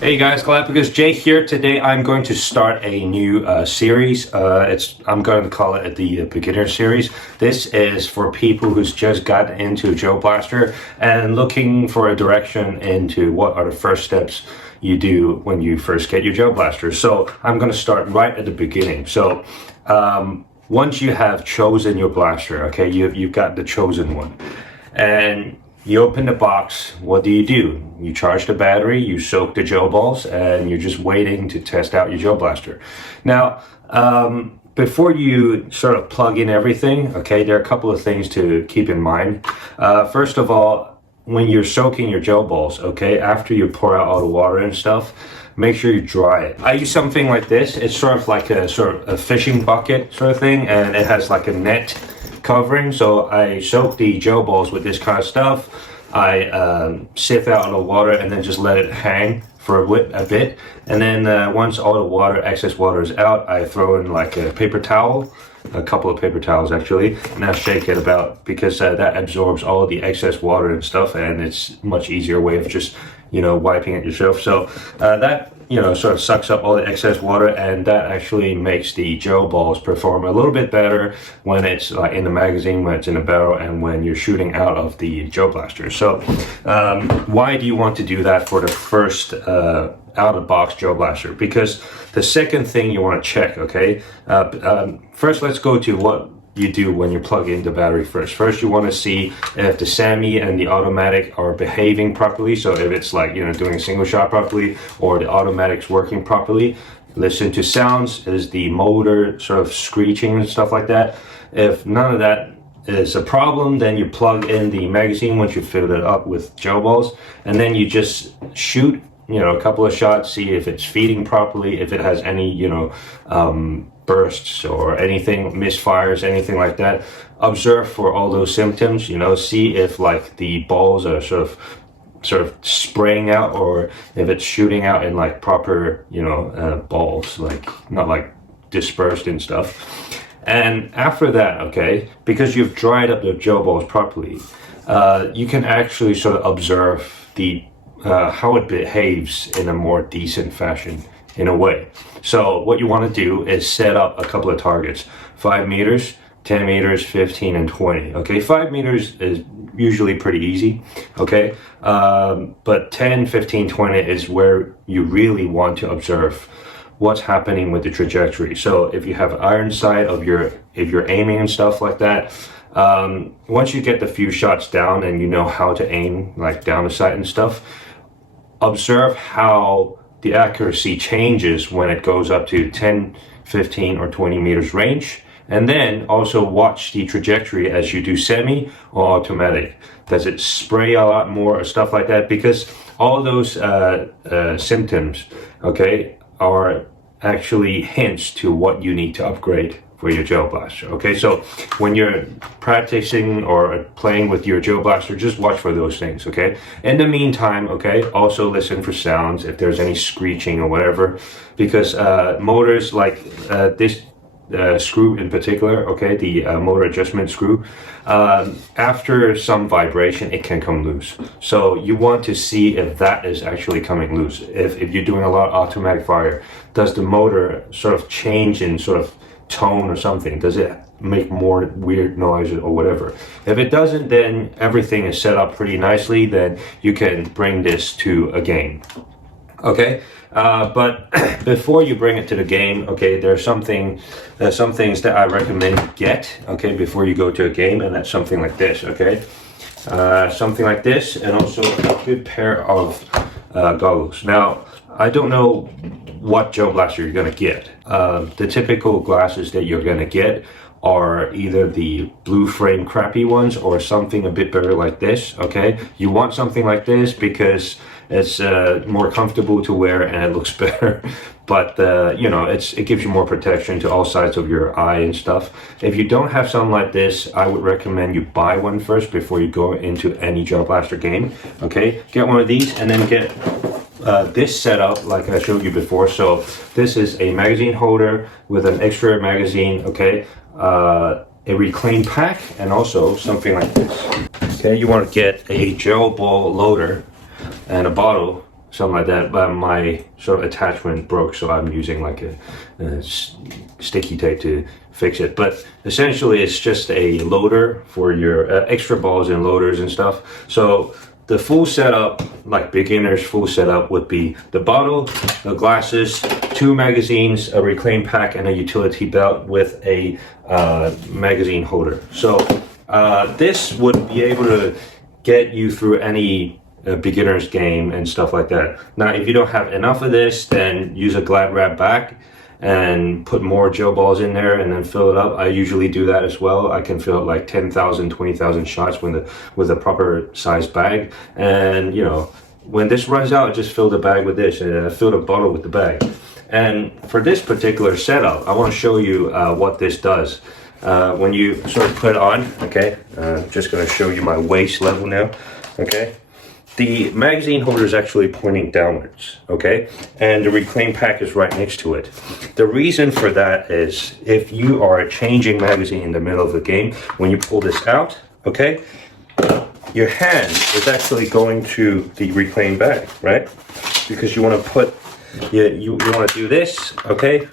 Hey guys, Galapagos Jay here. Today I'm going to start a new series. I'm going to call it the beginner series. This is for people who's just gotten into Gel Blaster and looking for a direction into what are the first steps you do when you first get your Gel Blaster. So I'm going to start right at the beginning. So once you have chosen your blaster, okay, you've got the chosen one, and you open the box. What do? You charge the battery, you soak the gel balls, and you're just waiting to test out your Gel Blaster. Now, before you sort of plug in everything, okay, there are a couple of things to keep in mind. First of all, when you're soaking your gel balls, okay, after you pour out all the water and stuff, make sure you dry it. I use something like this. It's sort of like a fishing bucket sort of thing, and it has like a net covering. So I soak the gel balls with this kind of stuff. I sieve out all the water and then just let it hang for a bit. And then once all the excess water is out, I throw in like a paper towel, a couple of paper towels actually, and I shake it about because that absorbs all the excess water and stuff, and it's much easier way of just, wiping it yourself. So that, sort of sucks up all the excess water, and that actually makes the gel balls perform a little bit better when it's like in the magazine, when it's in the barrel, and when you're shooting out of the Gel Blaster. So why do you want to do that for the first out-of-box Gel Blaster? Because the second thing you want to check, okay, first let's go to what you do when you plug in the battery first. First, you want to see if the semi and the automatic are behaving properly. So if it's like, doing a single shot properly, or the automatic's working properly. Listen to sounds. Is the motor sort of screeching and stuff like that? If none of that is a problem, then you plug in the magazine once you filled it up with gel balls, and then you just shoot a couple of shots, see if it's feeding properly, if it has any bursts or anything, misfires, anything like that. Observe for all those symptoms, see if like the balls are sort of spraying out, or if it's shooting out in like proper balls, like not like dispersed and stuff. And after that, okay, because you've dried up the gel balls properly, you can actually sort of observe the how it behaves in a more decent fashion, in a way. So what you want to do is set up a couple of targets: 5 meters, 10 meters, 15, and 20. Okay, 5 meters is usually pretty easy, okay, but 10, 15, 20 is where you really want to observe what's happening with the trajectory. So if you have iron sight if you're aiming and stuff like that, once you get the few shots down and you know how to aim like down the sight and stuff, observe how the accuracy changes when it goes up to 10, 15, or 20 meters range. And then also watch the trajectory as you do semi or automatic. Does it spray a lot more or stuff like that? Because all those symptoms, okay, are actually hints to what you need to upgrade for your Gel Blaster. Okay, so when you're practicing or playing with your Gel Blaster, just watch for those things, okay? In the meantime, okay, also listen for sounds, if there's any screeching or whatever, because motors like this screw in particular, okay, the motor adjustment screw, after some vibration, it can come loose. So you want to see if that is actually coming loose. If you're doing a lot of automatic fire, does the motor sort of change in sort of tone or something? Does it make more weird noise or whatever? If it doesn't, then everything is set up pretty nicely. Then you can bring this to a game, okay? But before you bring it to the game, okay, there's some things that I recommend you get, okay, before you go to a game, and that's something like this, okay? Something like this, and also a good pair of goggles. Now, I don't know what Gel Blaster you're gonna get. The typical glasses that you're gonna get are either the blue frame crappy ones or something a bit better like this, okay? You want something like this because it's more comfortable to wear and it looks better, but it gives you more protection to all sides of your eye and stuff. If you don't have something like this, I would recommend you buy one first before you go into any Gel Blaster game, okay? Get one of these and then get this setup like I showed you before. So this is a magazine holder with an extra magazine, okay, a reclaim pack, and also something like this. Okay, you want to get a gel ball loader and a bottle something like that, but my sort of attachment broke, so I'm using like a sticky tape to fix it. But essentially it's just a loader for your extra balls and loaders and stuff. So the full setup, like beginner's full setup, would be the bottle, the glasses, 2 magazines, a reclaim pack, and a utility belt with a magazine holder. So this would be able to get you through any beginner's game and stuff like that. Now, if you don't have enough of this, then use a Glad wrap back and put more gel balls in there and then fill it up. I usually do that as well. I can fill up like 10,000, 20,000 shots with a proper size bag. And you know, when this runs out, I just fill the bag with this, and I fill the bottle with the bag. And for this particular setup, I want to show you what this does. When you sort of put it on, okay, I'm just going to show you my waist level now, okay. The magazine holder is actually pointing downwards, okay? And the reclaim pack is right next to it. The reason for that is if you are changing magazine in the middle of the game, when you pull this out, okay, your hand is actually going to the reclaim bag, right? Because you want to put, you want to do this, okay?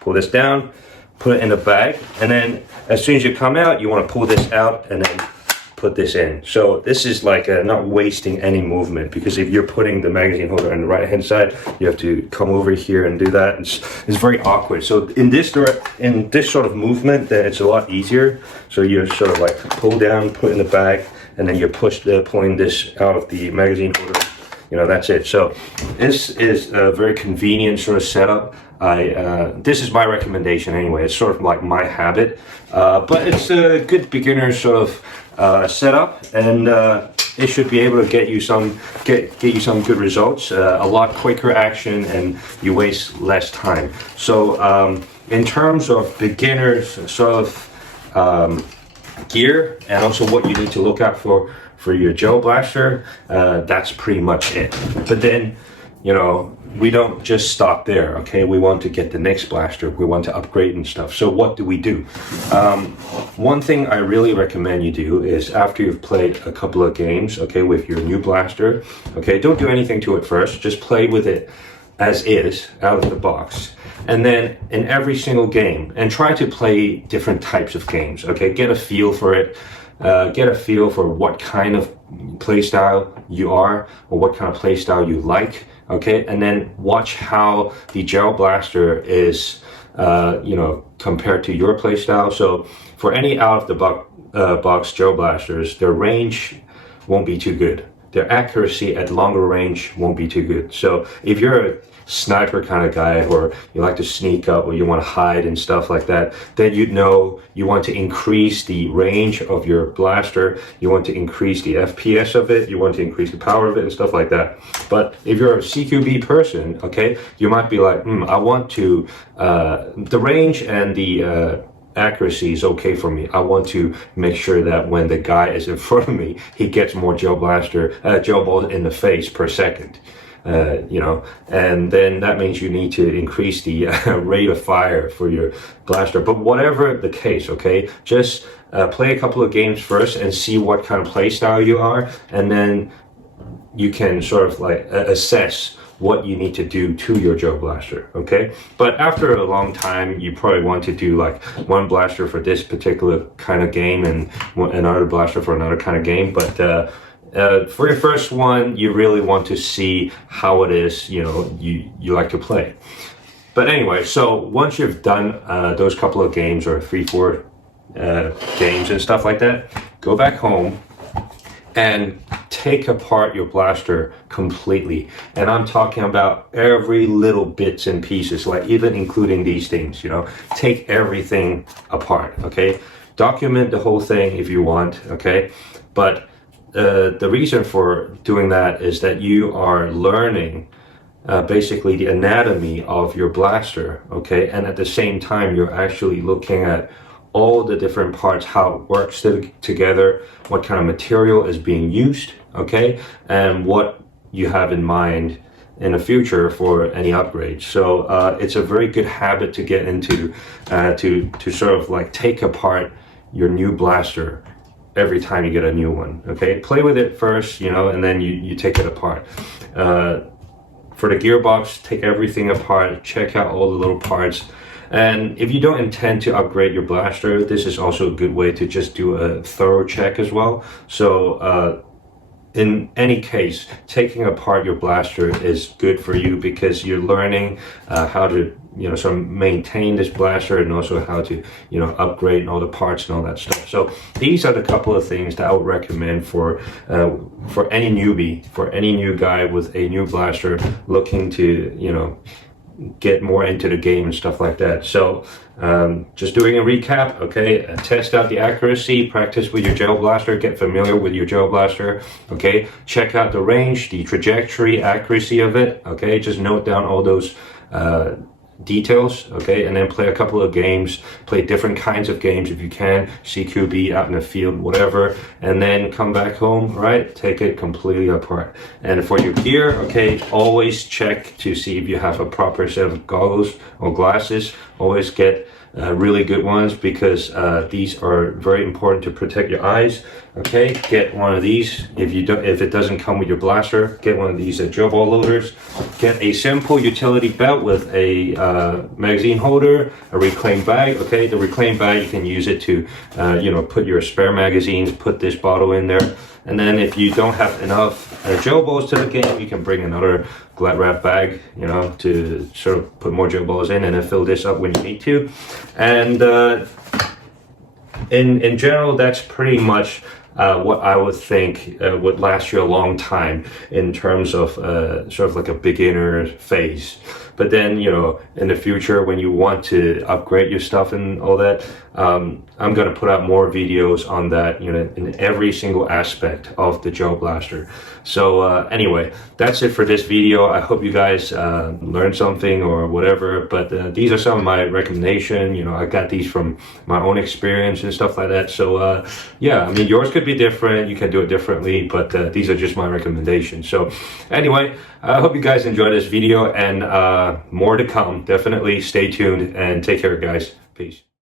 Pull this down, put it in the bag, and then as soon as you come out, you want to pull this out and then put this in. So this is like not wasting any movement, because if you're putting the magazine holder on the right hand side, you have to come over here and do that. It's very awkward. So in this sort of movement, then it's a lot easier. So you sort of like pull down, put in the bag, and then you're pulling this out of the magazine holder. You know, that's it. So this is a very convenient sort of setup. This is my recommendation anyway. It's sort of like my habit, but it's a good beginner sort of setup, and it should be able to get you some good results, a lot quicker action, and you waste less time. So in terms of beginners sort of gear, and also what you need to look out for your gel blaster, that's pretty much it. But then, you know, we don't just stop there, okay? We want to get the next blaster. We want to upgrade and stuff. So what do we do? One thing I really recommend you do is, after you've played a couple of games, okay, with your new blaster, okay, don't do anything to it first. Just play with it as is, out of the box. And then in every single game, and try to play different types of games, okay? Get a feel for it. Get a feel for what kind of play style you are, or what kind of play style you like. Okay, and then watch how the gel blaster is, you know, compared to your playstyle. So for any out of the box gel blasters, their range won't be too good. Their accuracy at longer range won't be too good. So if you're a sniper kind of guy, or you like to sneak up, or you want to hide and stuff like that, then you know you want to increase the range of your blaster, you want to increase the FPS of it, you want to increase the power of it and stuff like that. But if you're a CQB person, okay, you might be like, I want to, the range and the accuracy is okay for me. I want to make sure that when the guy is in front of me, he gets more gel balls in the face per second. You know, and then that means you need to increase the rate of fire for your blaster. But whatever the case, okay, just play a couple of games first and see what kind of play style you are, and then you can sort of like assess what you need to do to your gel blaster, okay? But after a long time, you probably want to do like one blaster for this particular kind of game and another blaster for another kind of game. But for your first one, you really want to see how it is, you know, you like to play. But anyway, so once you've done those couple of games, or 3-4 games and stuff like that, go back home and take apart your blaster completely. And I'm talking about every little bits and pieces, like even including these things, you know, take everything apart, okay? Document the whole thing if you want, okay? But the reason for doing that is that you are learning basically the anatomy of your blaster, okay? And at the same time, you're actually looking at all the different parts, how it works together, what kind of material is being used, okay? And what you have in mind in the future for any upgrades. So it's a very good habit to get into, to sort of like take apart your new blaster every time you get a new one, okay? Play with it first, you know, and then you take it apart. for the gearbox, take everything apart, check out all the little parts. And if you don't intend to upgrade your blaster, this is also a good way to just do a thorough check as well. So in any case, taking apart your blaster is good for you because you're learning how to, sort of maintain this blaster, and also how to, upgrade and all the parts and all that stuff. So these are the couple of things that I would recommend for any newbie, for any new guy with a new blaster looking to, get more into the game and stuff like that. So just doing a recap, okay, test out the accuracy, practice with your gel blaster, get familiar with your gel blaster, okay, check out the range, the trajectory, accuracy of it, okay, just note down all those details, okay, and then play a couple of games, play different kinds of games if you can, CQB, out in the field, whatever, and then come back home, right, take it completely apart. And for your gear, okay, always check to see if you have a proper set of goggles or glasses. Always get really good ones, because these are very important to protect your eyes. Okay, get one of these. If it doesn't come with your blaster, get one of these gel ball loaders. Get a simple utility belt with a magazine holder, a reclaimed bag. Okay, the reclaimed bag, you can use it to put your spare magazines, put this bottle in there. And then if you don't have enough gel balls to the game, you can bring another glad wrap bag, to sort of put more gel balls in, and then fill this up when you need to. And in general, that's pretty much what I would think would last you a long time in terms of sort of like a beginner phase. But then, in the future, when you want to upgrade your stuff and all that, I'm going to put out more videos on that, in every single aspect of the gel blaster. So anyway, that's it for this video. I hope you guys learned something or whatever, but these are some of my recommendations. I got these from my own experience and stuff like that. So yeah, I mean, yours could be different. You can do it differently, but these are just my recommendations. So anyway, I hope you guys enjoyed this video, and more to come. Definitely stay tuned and take care, guys. Peace.